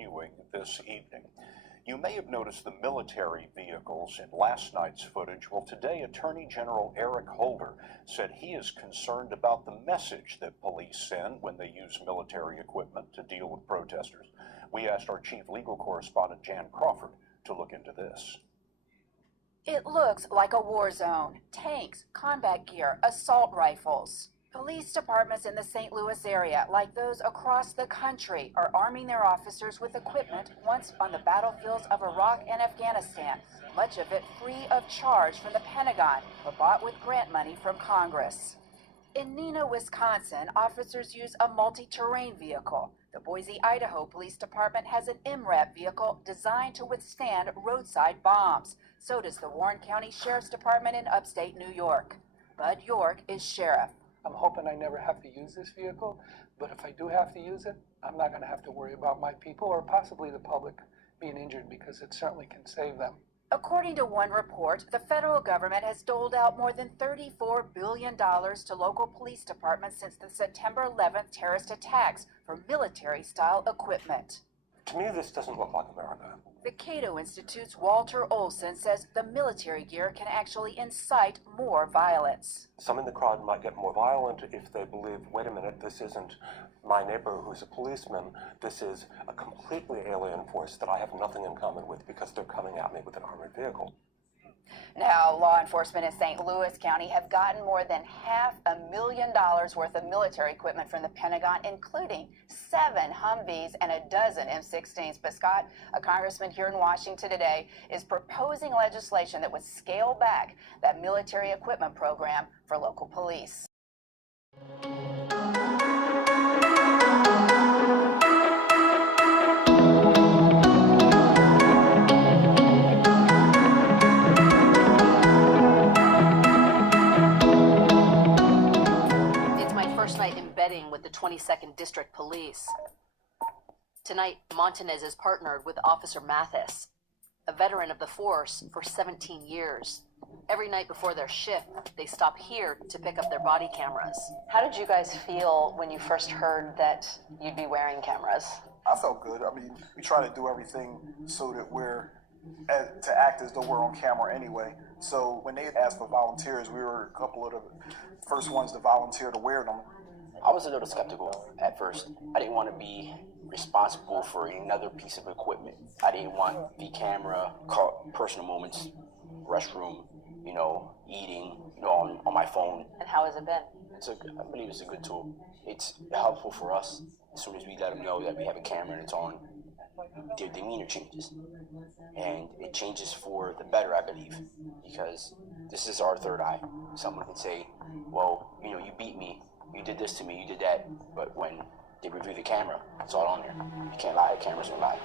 continuing this evening. You may have noticed the military vehicles in last night's footage. Well, today, Attorney General Eric Holder said he is concerned about the message that police send when they use military equipment to deal with protesters. We asked our chief legal correspondent, Jan Crawford, to look into this. It looks like a war zone. Tanks, combat gear, assault rifles. Police departments in the St. Louis area, like those across the country, are arming their officers with equipment once on the battlefields of Iraq and Afghanistan, much of it free of charge from the Pentagon or bought with grant money from Congress. In Neenah, Wisconsin, officers use a multi-terrain vehicle. The Boise, Idaho Police Department has an MRAP vehicle designed to withstand roadside bombs. So does the Warren County Sheriff's Department in upstate New York. Bud York is sheriff. I'm hoping I never have to use this vehicle, but if I do have to use it, I'm not going to have to worry about my people or possibly the public being injured, because it certainly can save them. According to one report, the federal government has doled out more than $34 billion to local police departments since the September 11th terrorist attacks for military-style equipment. To me, this doesn't look like America. The Cato Institute's Walter Olson says the military gear can actually incite more violence. Some in the crowd might get more violent if they believe, wait a minute, this isn't my neighbor who's a policeman. This is a completely alien force that I have nothing in common with because they're coming at me with an armored vehicle. Now, law enforcement in St. Louis County have gotten more than $500,000 worth of military equipment from the Pentagon, including 7 Humvees and a dozen M16s. But Scott, a congressman here in Washington today, is proposing legislation that would scale back that military equipment program for local police. Night embedding with the 22nd District Police. Tonight, Montanez is partnered with Officer Mathis, a veteran of the force for 17 years. Every night before their shift, they stop here to pick up their body cameras. How did you guys feel when you first heard that you'd be wearing cameras? I felt good. I mean, we try to do everything so that to act as though we're on camera anyway. So when they asked for volunteers, we were a couple of the first ones to volunteer to wear them. I was a little skeptical at first. I didn't want to be responsible for another piece of equipment. I didn't want the camera caught personal moments, restroom, eating, on my phone. And how has it been? I believe it's a good tool. It's helpful for us. As soon as we let them know that we have a camera and it's on, their demeanor changes. And it changes for the better, I believe, because this is our third eye. Someone can say, well, you beat me. You did this to me, you did that, but when they review the camera, it's all on there. You can't lie, cameras don't lie.